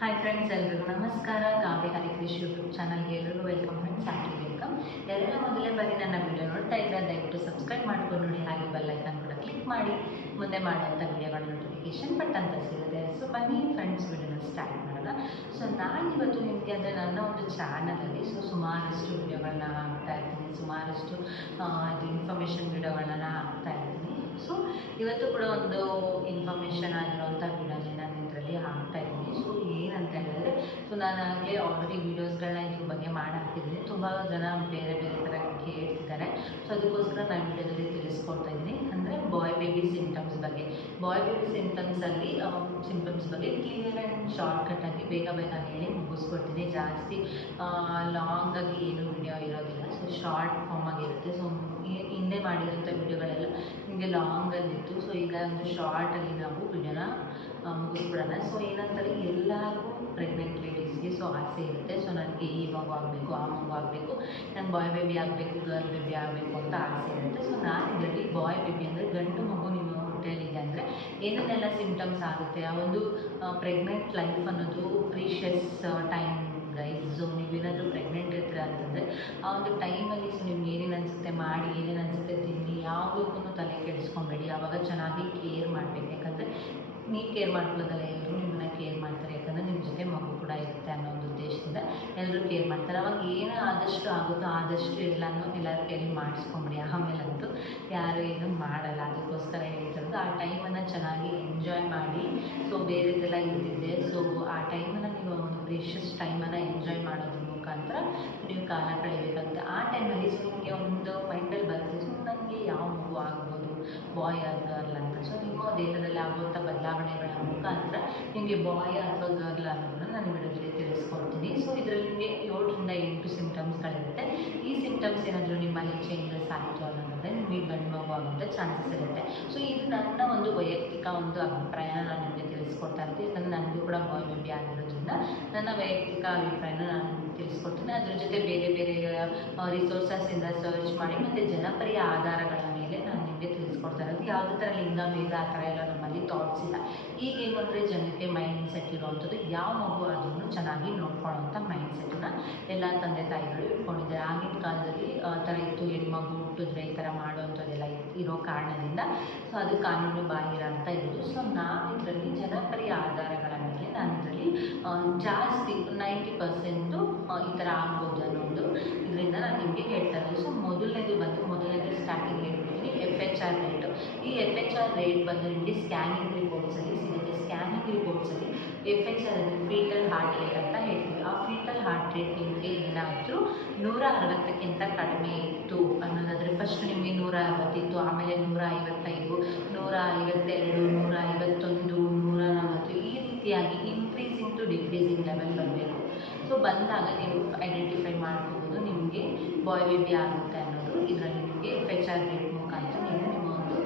Hi friends, ಎಲ್ರಿಗೂ ನಮಸ್ಕಾರ. ಕಾವ್ಯ ಹರಿಕೃಷಿ YouTube ಚಾನಲ್ಗೆ ಎಲ್ಲರಿಗೂ ವೆಲ್ಕಮ್ ಫ್ರೆಂಡ್ಸ್, ಹ್ಯಾಪಿ ವೆಲ್ಕಮ್. ಯಾರೆಲ್ಲ ಮೊದಲೇ ಬಾರಿ ನನ್ನ ವಿಡಿಯೋ ನೋಡ್ತಾ ಇದ್ದರೆ ದಯವಿಟ್ಟು ಸಬ್ಸ್ಕ್ರೈಬ್ ಮಾಡ್ಕೊಂಡು ನೋಡಿ, ಹಾಗೆ ಬೆಲ್ ಐಕಾನ್ ಕೂಡ ಕ್ಲಿಕ್ ಮಾಡಿ ಮುಂದೆ ಮಾಡುವಂಥ ವಿಡಿಯೋಗಳ ನೋಟಿಫಿಕೇಶನ್ ಬಟ್ ಅಂತ ಸಿಗುತ್ತೆ. ಸೊ ಬನ್ನಿ ಫ್ರೆಂಡ್ಸ್, ವಿಡಿಯೋನ ಸ್ಟಾರ್ಟ್ ಮಾಡೋಣ. ಸೊ ನಾನಿವತ್ತು ನಿಮಗೆ ಅಂದರೆ ನನ್ನ ಒಂದು ಚಾನಲಲ್ಲಿ ಸುಮಾರಷ್ಟು ವಿಡಿಯೋಗಳನ್ನ ಹಾಕ್ತಾ ಇರ್ತೀನಿ, ಸುಮಾರಷ್ಟು ಇನ್ಫಾರ್ಮೇಷನ್ ವಿಡಿಯೋಗಳನ್ನ ಹಾಕ್ತಾ ಇರ್ತೀನಿ. ಸೊ ಇವತ್ತು ಕೂಡ ಒಂದು ಇನ್ಫಾರ್ಮೇಷನ್ ಆಗಿರೋವಂಥ ವಿಡಿಯೋನೇ ನಾನು ಇದರಲ್ಲಿ ಹಾಕ್ತಾ ಇದ್ದೀನಿ. ಸೊ ಏನಂತ ಹೇಳಿದ್ರೆ, ಸೊ ನಾನು ಆಗಲೇ ಆಲ್ರೆಡಿ ವೀಡಿಯೋಸ್ಗಳನ್ನ ಇದ್ರ ಬಗ್ಗೆ ಮಾಡಿ ಹಾಕಿದ್ದೀನಿ. ತುಂಬ ಜನ ಬೇರೆ ಬೇರೆ ಥರ ಕೇಳ್ತಿದ್ದಾರೆ. ಸೊ ಅದಕ್ಕೋಸ್ಕರ ನಾನು ವಿಡಿಯೋದಲ್ಲಿ ತಿಳಿಸ್ಕೊಡ್ತಾ ಇದ್ದೀನಿ. ಅಂದರೆ ಬಾಯ್ ಬೇಬಿ ಸಿಂಟಮ್ಸ್ ಬಗ್ಗೆ, ಬಾಯ್ ಬೇಬಿ ಸಿಂಟಮ್ಸ್ ಬಗ್ಗೆ ಕ್ಲಿಯರ್ ಆ್ಯಂಡ್ ಶಾರ್ಟ್ಕಟ್ಟಾಗಿ ಬೇಗ ಹೇಳಿ ಮುಗಿಸ್ಕೊಡ್ತೀನಿ. ಜಾಸ್ತಿ ಲಾಂಗಾಗಿ ಏನು ವಿಡಿಯೋ ಇರೋದಿಲ್ಲ, ಸೊ ಶಾರ್ಟ್ ಫಾರ್ಮ್ ಆಗಿರುತ್ತೆ. ಸೊ ಹಿಂದೆ ಮಾಡಿರೋಂಥ ವಿಡಿಯೋಗಳೆಲ್ಲ ನಿಮಗೆ ಲಾಂಗಲ್ಲಿತ್ತು. ಸೊ ಈಗ ಒಂದು ಶಾರ್ಟಲ್ಲಿ ನಾವು ವಿಡಿಯೋನ ಮುಗಿಸ್ಬಿಡೋಣ. ಸೊ ಏನಂತಾರೆ, ಎಲ್ಲರಿಗೂ ಪ್ರೆಗ್ನೆಂಟ್ ಲೇಡೀಸ್ಗೆ ಸೊ ಆಸೆ ಇರುತ್ತೆ. ಸೊ ನನಗೆ ಈ ಮಗು ಆಗಬೇಕು, ಆ ಮಗು ಆಗಬೇಕು, ನಂಗೆ ಬಾಯ್ ಬೇಬಿ ಆಗಬೇಕು, ಗರ್ಲ್ ಬೇಬಿ ಆಗಬೇಕು ಅಂತ ಆಸೆ ಇರುತ್ತೆ. ಸೊ ನಾನು ಇದರಲ್ಲಿ ಬಾಯ್ ಬೇಬಿ ಅಂದರೆ ಗಂಡು ಮಗು ನಿಮ್ಮ ಹೊಟ್ಟೆಯಲ್ಲಿದೆ ಅಂದರೆ ಏನೇನೆಲ್ಲ ಸಿಂಟಮ್ಸ್ ಆಗುತ್ತೆ, ಆ ಒಂದು ಪ್ರೆಗ್ನೆಂಟ್ ಲೈಫ್ ಅನ್ನೋದು ಪ್ರೀಷಿಯಸ್ ಟೈಮ್ ಗೈಸ್. ಸೊ ನೀವೇನಾದರೂ ಪ್ರೆಗ್ನೆಂಟ್ ಇರ್ತೀರ ಅಂತಂದರೆ ಆ ಒಂದು ಟೈಮಲ್ಲಿ ಸೊ ನಿಮ್ಗೆ ಏನೇನು ಅನಿಸುತ್ತೆ ಮಾಡಿ, ಏನೇನು ಅನಿಸುತ್ತೆ ತಿನ್ನಿ, ಯಾವುದಕ್ಕೂ ತಲೆ ಕೆಡಿಸ್ಕೊಬೇಡಿ. ಆವಾಗ ಚೆನ್ನಾಗಿ ಕೇರ್ ಮಾಡಬೇಕು. ಯಾಕಂದರೆ ನೀವು ಕೇರ್ ಮಾಡ್ಕೊಳ್ಳೋದಲ್ಲ, ಎಲ್ಲರೂ ನಿಮ್ಮನ್ನ ಕೇರ್ ಮಾಡ್ತಾರೆ. ಯಾಕಂದರೆ ನಿಮ್ಮ ಜೊತೆ ಮಗು ಕೂಡ ಇರುತ್ತೆ ಅನ್ನೋ ಒಂದು ಉದ್ದೇಶದಿಂದ ಎಲ್ಲರೂ ಕೇರ್ ಮಾಡ್ತಾರೆ. ಅವಾಗ ಏನು ಆದಷ್ಟು ಆಗುತ್ತೋ ಆದಷ್ಟು ಎಲ್ಲರ ಕೈಲಿ ಮಾಡಿಸ್ಕೊಂಬಿಡಿ. ಆಮೇಲಂತೂ ಯಾರು ಏನು ಮಾಡಲ್ಲ. ಅದಕ್ಕೋಸ್ಕರ ಹೇಳ್ತಿರೋದು, ಆ ಟೈಮನ್ನು ಚೆನ್ನಾಗಿ ಎಂಜಾಯ್ ಮಾಡಿ. ಸೊ ಬೇರೆದೆಲ್ಲ ಇದ್ದಿದೆ. ಸೊ ಆ ಟೈಮನ್ನು ನೀವು ಒಂದು ಪ್ರೀಷಿಯಸ್ ಟೈಮನ್ನು ಎಂಜಾಯ್ ಮಾಡೋದ್ರ ಮುಖಾಂತರ ನೀವು ಕಾಲ ಕಳಿಬೇಕಾಗುತ್ತೆ. ಆ ಟೈಮಲ್ಲಿ ಸೊ ನಿಮಗೆ ಒಂದು ಮೈಂಡಲ್ಲಿ ಬರುತ್ತೆ, ಸೊ ನನಗೆ ಯಾವ ಮಗು ಆಗ್ಬೋದು, ಬಾಯ್ ಗರ್ಲ್ ಅಂತ. ಸೊ ನಿಮ್ಮ ದೇಹದಲ್ಲಿ ಆಗುವಂಥ ಬದಲಾವಣೆಗಳ ಮುಖಾಂತರ ನಿಮಗೆ ಬಾಯ್ ಅಥವಾ ಗರ್ಲ್ ಅನ್ನೋದನ್ನು ನಾನು ವಿಡಿಯೋದಲ್ಲಿ ತಿಳಿಸ್ಕೊಡ್ತೀನಿ. ಸೊ ಇದರಲ್ಲಿ ನಿಮಗೆ 7 ರಿಂದ 8 ಸಿಂಟಮ್ಸ್ಗಳಿರುತ್ತೆ. ಈ ಸಿಂಟಮ್ಸ್ ಏನಾದರೂ ನಿಮ್ಮಲ್ಲಿ ಚೇಂಜಸ್ ಆಯಿತು ಅನ್ನೋದಾದರೆ ನಿಮಗೆ ಗಂಡು ಮಗು ಆಗುವಂಥ ಚಾನ್ಸಸ್ ಇರುತ್ತೆ. ಸೊ ಇದು ನನ್ನ ಒಂದು ವೈಯಕ್ತಿಕ ಒಂದು ಅಭಿಪ್ರಾಯನ ನಾನು ನಿಮಗೆ ತಿಳಿಸ್ಕೊಡ್ತಾ ಇರ್ತೀನಿ. ಯಾಕಂದರೆ ನನಗೂ ಕೂಡ ಬಾಯ್ ಬೇಬಿ ಆಗಿರೋದ್ರಿಂದ ನನ್ನ ವೈಯಕ್ತಿಕ ಅಭಿಪ್ರಾಯನ ನಾನು ತಿಳಿಸ್ಕೊಡ್ತೀನಿ. ಅದ್ರ ಜೊತೆ ಬೇರೆ ಬೇರೆ ರಿಸೋರ್ಸಸ್ಸಿಂದ ಸರ್ಚ್ ಮಾಡಿ ಮತ್ತು ಜನಪ್ರಿಯ ಆಧಾರಗಳ ಮೇಲೆ ನಾನು ನಿಮಗೆ ತಿಳಿಸ್ಕೊಡ್ತಾ ಇರೋದು. ಯಾವುದೇ ಥರ ಲಿಂಗ ಭೇದ ಆ ಥರ ಎಲ್ಲ ನಮ್ಮಲ್ಲಿ ಥಾಟ್ಸ್ ಇಲ್ಲ. ಈಗೇನು ಅಂದರೆ ಜನಕ್ಕೆ ಮೈಂಡ್ ಸೆಟ್ ಇರುವಂಥದ್ದು, ಯಾವ ಮಗು ಆದ್ರೂ ಚೆನ್ನಾಗಿ ನೋಡ್ಕೊಳ್ಳೋವಂಥ ಮೈಂಡ್ ಸೆಟ್ಟನ್ನು ಎಲ್ಲ ತಂದೆ ತಾಯಿಗಳು ಇಟ್ಕೊಂಡಿದ್ದಾರೆ. ಆಗಿನ ಕಾಲದಲ್ಲಿ ಆ ಥರ ಇತ್ತು, ಹೆಣ್ಮಗು ಹುಟ್ಟಿದ್ರೆ ಈ ಥರ ಮಾಡುವಂಥದ್ದೆಲ್ಲ ಇರೋ ಕಾರಣದಿಂದ ಸೊ ಅದು ಕಾನೂನು ಬಾಹಿರ ಅಂತ ಇರೋದು. ಸೊ ನಾವು ಇದರಲ್ಲಿ ಜನಪ್ರಿಯ ಆಧಾರಗಳ ಮೇಲೆ ನಾನು ಇದರಲ್ಲಿ ಜಾಸ್ತಿ 90% ಈ ಥರ ಆಗ್ಬೋದು ಅನ್ನೋದು ಇದರಿಂದ ನಾನು ನಿಮಗೆ ಹೇಳ್ತಾ ಇರೋದು. ಸೊ ಮೊದಲನೇದು ಸ್ಟಾರ್ಟಿಂಗ್ ಹೇಳ್ಬಿಡ್ತೀನಿ, FHR ರೇಟು. ಈ FHR ರೇಟ್ ಬಂದು ನಿಮಗೆ ಸ್ಕ್ಯಾನಿಂಗ್ ರಿಪೋರ್ಟ್ಸಲ್ಲಿ ಸಿಗುತ್ತೆ. ಸ್ಕ್ಯಾನಿಂಗ್ ರಿಪೋರ್ಟ್ಸಲ್ಲಿ FHR ಅಂದರೆ ಫೀಟಲ್ ಹಾರ್ಟ್ ರೇಟ್ ಅಂತ ಹೇಳ್ತೀವಿ. ಆ ಫೀಟಲ್ ಹಾರ್ಟ್ ರೇಟ್ ನಿಮಗೆ ಏನಾದರೂ 160ಕ್ಕಿಂತ ಕಡಿಮೆ ಇತ್ತು ಅನ್ನೋದಾದರೆ, ಫಸ್ಟ್ ನಿಮಗೆ 160 ಇತ್ತು, ಆಮೇಲೆ 155, 152, 151, 140 ಈ ರೀತಿಯಾಗಿ ಇನ್ಕ್ರೀಸಿಂಗ್ ಟು ಡಿಕ್ರೀಸಿಂಗ್ ಲೆವೆಲ್ ಬರಬೇಕು. ಸೊ ಬಂದಾಗ ನೀವು ಐಡೆಂಟಿಫೈ ಮಾಡ್ಕೋಬೋದು ನಿಮಗೆ ಬಾಯ್ ಬೇಬಿ ಆಗುತ್ತೆ ಅನ್ನೋದು. ಇದರಲ್ಲಿ ನಿಮಗೆ FHR ರೇಟ್ ಮುಖಾಂತರ ನೀವು ನಿಮ್ಮ ಒಂದು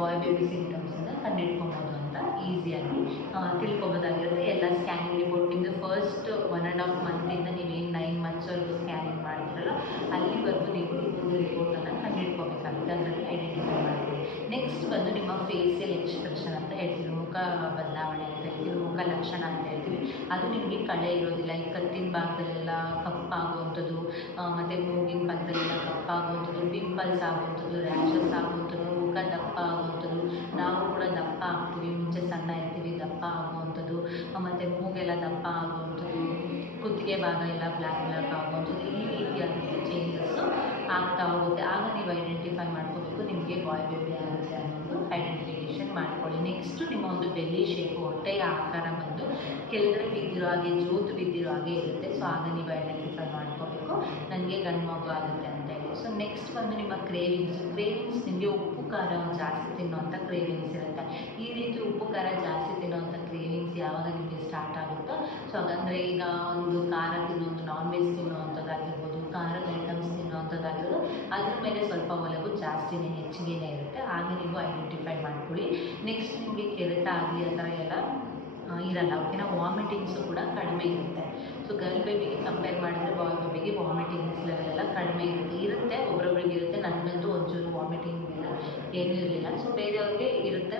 ಬಾಯ್ ಬೇಬಿ ಸಿಂಟಮ್ಸನ್ನು ಕಂಡುಹಿಡ್ಕೊಬೋದು ಅಂತ ಈಸಿಯಾಗಿ ತಿಳ್ಕೊಬೋದಾಗಿರುತ್ತೆ. ಎಲ್ಲ ಸ್ಕ್ಯಾನಿಂಗ್ ರಿಪೋರ್ಟ್ ನಿಮ್ಮದು ಫಸ್ಟ್ 1.5 ಮಂತಿಂದ ನೀವೇನು 9 ಮಂತ್ಸ್ವರೆಗೂ ಸ್ಕ್ಯಾನಿಂಗ್ ಮಾಡ್ತೀರಲ್ಲ ಅಲ್ಲಿವರೆಗೂ ನೀವು ಒಂದು ರಿಪೋರ್ಟನ್ನು ಕಂಡುಹಿಡ್ಕೋಬೇಕಾಗುತ್ತೆ. ಅದರಲ್ಲಿ ಐಡೆಂಟಿಫೈ ಮಾಡ್ತೀವಿ. ನೆಕ್ಸ್ಟ್ ಬಂದು ನಿಮ್ಮ ಫೇಸಿಯಲ್ ಎಕ್ಸ್ಪ್ರೆಷನ್ ಅಂತ ಹೇಳ್ತೀವಿ, ಮುಖ ಬದಲಾವಣೆ ಅಂತ ಹೇಳ್ತೀವಿ, ಮುಖ ಲಕ್ಷಣ ಅಂತ ಹೇಳ್ತೀವಿ. ಅದು ನಿಮಗೆ ಕಳೆ ಇರೋದಿಲ್ಲ. ಈ ಕತ್ತಿನ ಭಾಗದಲ್ಲೆಲ್ಲ ಕಪ್ಪಾಗುವಂಥದ್ದು, ಮತ್ತು ಮೂಗಿನ ಭಾಗದಲ್ಲೆಲ್ಲ ಕಪ್ಪಾಗುವಂಥದ್ದು, ಪಿಂಪಲ್ಸ್ ಆಗುವಂಥದ್ದು, ರ್ಯಾಷಸ್ ಆಗುವಂಥದ್ದು, ಮುಖ ದಪ್ಪ ಆಗುವಂಥದ್ದು, ನಾವು ಕೂಡ ದಪ್ಪ ಆಗ್ತೀವಿ, ಮುಂಚೆ ಸಣ್ಣ ಇರ್ತೀವಿ, ದಪ್ಪ ಆಗುವಂಥದ್ದು, ಮತ್ತು ಮೂಗೆಲ್ಲ ದಪ್ಪ ಆಗುವಂಥದ್ದು, ಕುತ್ತಿಗೆ ಭಾಗ ಎಲ್ಲ ಬ್ಲ್ಯಾಕ್ ಆಗುವಂಥದ್ದು, ಈ ರೀತಿಯಾದಂಥ ಚೇಂಜಸ್ಸು ಆಗ್ತಾ ಹೋಗುತ್ತೆ. ಆಗ ನೀವು ಐಡೆಂಟಿಫೈ ಮಾಡ್ಕೋಬೇಕು ನಿಮಗೆ ಬಾಯ್ ಬೇಬಿ ಆಗುತ್ತೆ ಅನ್ನೋದು ಐಡೆಂಟಿಫಿಕೇಷನ್ ಮಾಡ್ಕೊಳ್ಳಿ. ನೆಕ್ಸ್ಟು ನಿಮ್ಮ ಒಂದು ಬೆಲ್ಲಿ ಶೇಪು, ಹೊಟ್ಟೆಯ ಆಕಾರ ಬಂದು ಕೆಳಗಡೆ ಬಿದ್ದಿರೋ ಹಾಗೆ, ಜೋತು ಬಿದ್ದಿರೋ ಹಾಗೆ ಇರುತ್ತೆ. ಸೊ ಆಗ ನೀವು ಐಡೆಂಟಿಫೈ ಮಾಡ್ಕೋಬೇಕು ನನಗೆ ಗಂಡು ಮಗು ಆಗುತ್ತೆ ಅಂತ ಹೇಳಿ. ಸೊ ನೆಕ್ಸ್ಟ್ ಬಂದು ನಿಮ್ಮ ಕ್ರೇವಿಂಗ್ಸ್ ನಿಮಗೆ ಉಪ್ಪು ಖಾರ ಜಾಸ್ತಿ ತಿನ್ನುವಂಥ ಕ್ರೇವಿಂಗ್ಸ್ ಇರುತ್ತೆ. ಈ ರೀತಿ ಉಪ್ಪು ಖಾರ ಜಾಸ್ತಿ ತಿನ್ನುವಂಥ ಕ್ರೇವಿಂಗ್ಸ್ ಯಾವಾಗ ನಿಮಗೆ ಸ್ಟಾರ್ಟ್ ಆಗುತ್ತೋ, ಸೊ ಹಾಗಂದರೆ ಈಗ ಒಂದು ಖಾರ ತಿನ್ನೋದು, ನಾನ್ ವೆಜ್ ತಿನ್ನುವಂಥದ್ದಾಗಿರ್ಬೋದು, ಖಾರದ ಐಟಮ್ಸ್ ತಿನ್ನುವಂಥದ್ದಾಗಿರ್ಬೋದು, ಅದ್ರ ಮೇಲೆ ಸ್ವಲ್ಪ ಒಲವು ಜಾಸ್ತಿನೇ ಹೆಚ್ಚಿಗೆನೇ ಇರುತ್ತೆ. ಹಾಗೆ ನೀವು ಐಡೆಂಟಿಫೈ ಮಾಡ್ಕೊಳ್ಳಿ. ನೆಕ್ಸ್ಟ್ ನಿಮಗೆ ಕೆರೆತ ಆಗಲಿ ಆ ಥರ ಎಲ್ಲ ಇರಲ್ಲ. ಓಕೆನಾ. ವಾಮಿಟಿಂಗ್ಸು ಕೂಡ ಕಡಿಮೆ ಇರುತ್ತೆ. ಸೊ ಗರ್ಲ್ ಬೇಬಿಗೆ ಕಂಪೇರ್ ಮಾಡಿದ್ರೆ ಬಾಯ್ ಬೇಬಿಗೆ ವಾಮಿಟಿಂಗ್ಸ್ ಲೆವೆಲ್ ಎಲ್ಲ ಕಡಿಮೆ ಇರುತ್ತೆ. ಒಬ್ಬರೊಬ್ರಿಗೆ ಇರುತ್ತೆ. ನನಗಂತೂ ಒಂಚೂರು ವಾಮಿಟಿಂಗ್ ಇಲ್ಲ. ಏನೂ ಇರಲಿಲ್ಲ. ಸೊ ಬೇರೆಯವ್ರಿಗೆ ಇರುತ್ತೆ,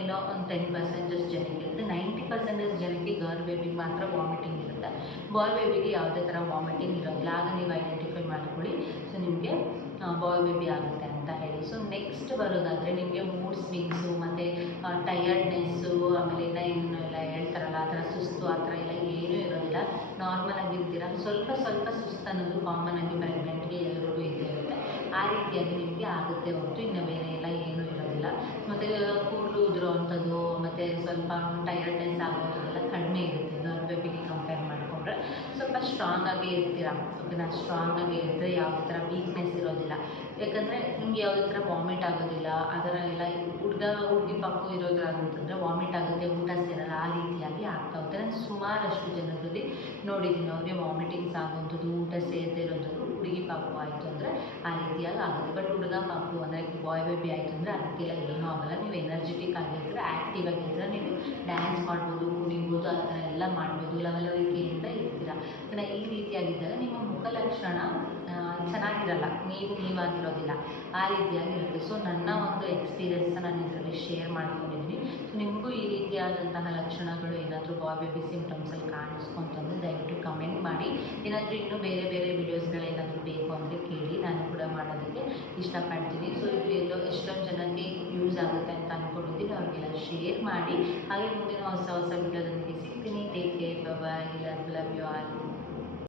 ಏನೋ ಒಂದು 10% ಜನಕ್ಕೆ ಇರುತ್ತೆ. 90% ಜನಕ್ಕೆ ಗರ್ಲ್ ಬೇಬಿಗೆ ಮಾತ್ರ ವಾಮಿಟಿಂಗ್ ಇರುತ್ತೆ. ಬಾಯ್ ಬೇಬಿಗೆ ಯಾವುದೇ ಥರ ವಾಮಿಟಿಂಗ್ ಇರೋದಿಲ್ಲ. ಆಗ ನೀವು ಐಡೆಂಟಿಫೈ ಮಾಡ್ಕೊಳ್ಳಿ, ಸೊ ನಿಮಗೆ ಬಾಯ್ ಬೇಬಿ ಆಗುತ್ತೆ ಅಂತ ಹೇಳಿ. ಸೊ ನೆಕ್ಸ್ಟ್ ಬರೋದಾದರೆ ನಿಮಗೆ ಮೂಡ್ ಸ್ವಿಂಗ್ಸು ಮತ್ತು ಟಯರ್ಡ್ನೆಸ್ಸು, ಆಮೇಲೆ ಇನ್ನೇನೆಲ್ಲ ಹೇಳ್ತಾರಲ್ಲ ಆ ಥರ ಸುಸ್ತು, ಆ ಥರ ಎಲ್ಲ ಏನೂ ಇರೋದಿಲ್ಲ. ನಾರ್ಮಲ್ ಆಗಿರ್ತೀರ. ಸ್ವಲ್ಪ ಸುಸ್ತು ಅನ್ನೋದು ಕಾಮನ್ ಆಗಿ ಪ್ರೆಗ್ನೆಂಟ್ಗೆ ಎಲ್ರಿಗೂ ಇದ್ದೇ ಇರುತ್ತೆ. ಆ ರೀತಿಯಾಗಿ ನಿಮಗೆ ಆಗುತ್ತೆ ಹೊರತು ಇನ್ನು ಬೇರೆ ಎಲ್ಲ ಏನೂ ಇರೋದಿಲ್ಲ. ಮತ್ತು ಕೂದಲು ಉದುರೋ ಅಂಥದ್ದು ಮತ್ತು ಸ್ವಲ್ಪ ಟಯರ್ಡ್ನೆಸ್ ಆಗೋದೆಲ್ಲ ಕಡಿಮೆ ಇರುತ್ತೆ ಗರ್ಲ್ ಬೇಬಿಗೆ ಕಂಪೇರ್ ಮಾಡಿಕೊಂಡ್ರೆ. ಸ್ವಲ್ಪ ಸ್ಟ್ರಾಂಗಾಗೇ ಇರ್ತೀರ. ಓಕೆನಾ? ಸ್ಟ್ರಾಂಗಾಗೇ ಇದ್ದರೆ ಯಾವುದೇ ಥರ ವೀಕ್ನೆಸ್ ಇರೋದಿಲ್ಲ. ಯಾಕಂದರೆ ನಿಮ್ಗೆ ಯಾವುದೇ ಥರ ವಾಮಿಟ್ ಆಗೋದಿಲ್ಲ. ಆ ಥರ ಎಲ್ಲ ಹುಡುಗಿ ಪಕ್ಕು ಇರೋದು ಅಂತಂದರೆ ವಾಮಿಟ್ ಆಗುತ್ತೆ, ಊಟ ಸೇರಲ್ಲ, ಆ ರೀತಿಯಾಗಿ ಆಗ್ತಾ ಹೋಗುತ್ತೆ. ನಾನು ಸುಮಾರಷ್ಟು ಜನರಲ್ಲಿ ನೋಡಿದ್ದೀನಿ ಅವ್ರಿಗೆ ವಾಮಿಟಿಂಗ್ಸ್ ಆಗುವಂಥದ್ದು, ಊಟ ಸೇರದೇ ಇರೋಂಥದ್ದು. ಹುಡುಗಿ ಪಾಪು ಆಯಿತು ಅಂದರೆ ಆ ರೀತಿಯಾಗಿ ಆಗುತ್ತೆ. ಬಟ್ ಹುಡುಗ ಪಾಪು ಅಂದರೆ ಬಾಯ್ ಬೇಬಿ ಆಯಿತು ಅಂದರೆ ಅದಕ್ಕೆಲ್ಲ ಏನೂ ಆಗೋಲ್ಲ. ನೀವು ಎನರ್ಜೆಟಿಕ್ ಆಗಿರ್ತೀರ, ಆ್ಯಕ್ಟಿವ್ ಆಗಿರ್ತೀರ, ನೀವು ಡ್ಯಾನ್ಸ್ ಮಾಡ್ಬೋದು, ಕುಣಿಬೋದು, ಆ ಥರ ಎಲ್ಲ ಮಾಡ್ಬೋದು, ಲವಲವಿಕೆಯಿಂದ ಇರ್ತೀರ. ಈ ರೀತಿಯಾಗಿದ್ದಾಗ ನಿಮ್ಮ ಮುಖಲಕ್ಷಣ ಚೆನ್ನಾಗಿರಲ್ಲ, ನೀವಾಗಿರೋದಿಲ್ಲ, ಆ ರೀತಿಯಾಗಿರುತ್ತೆ. ಸೊ ನನ್ನ ಒಂದು ಎಕ್ಸ್ಪೀರಿಯೆನ್ಸ್ನ ನಾನು ಇದರಲ್ಲಿ ಶೇರ್ ಮಾಡ್ಕೊಂಡಿದ್ದೀನಿ. ಸೊ ನಿಮಗೂ ಈ ರೀತಿಯಾದಂತಹ ಲಕ್ಷಣಗಳು ಏನಾದರೂ ಬಾಯ್ ಬೇಬಿ ಸಿಂಪ್ಟಮ್ಸಲ್ಲಿ ಕಾಣಿಸ್ಕೊಂತಂದರೆ ದಯವಿಟ್ಟು ಕಮೆಂಟ್ ಮಾಡಿ. ಏನಾದರೂ ಇನ್ನೂ ಬೇರೆ ವೀಡಿಯೋಸ್ಗಳೇನಾದರೂ ಬೇಕು ಅಂದರೆ ಕೇಳಿ, ನಾನು ಕೂಡ ಮಾಡೋದಕ್ಕೆ ಇಷ್ಟಪಡ್ತೀನಿ. ಸೊ ಇದು ಎಷ್ಟೊಂದು ಜನಕ್ಕೆ ಯೂಸ್ ಆಗುತ್ತೆ ಅಂತ ಅಂದ್ಕೊಂಡಿದ್ದೀನಿ. ಅವ್ರಿಗೆಲ್ಲ ಶೇರ್ ಮಾಡಿ. ಹಾಗೆ ಮುಂದಿನ ಹೊಸ ವೀಡಿಯೋದೊಂದಿಗೆ ಸಿಗ್ತೀನಿ. Take care, bye, love you all.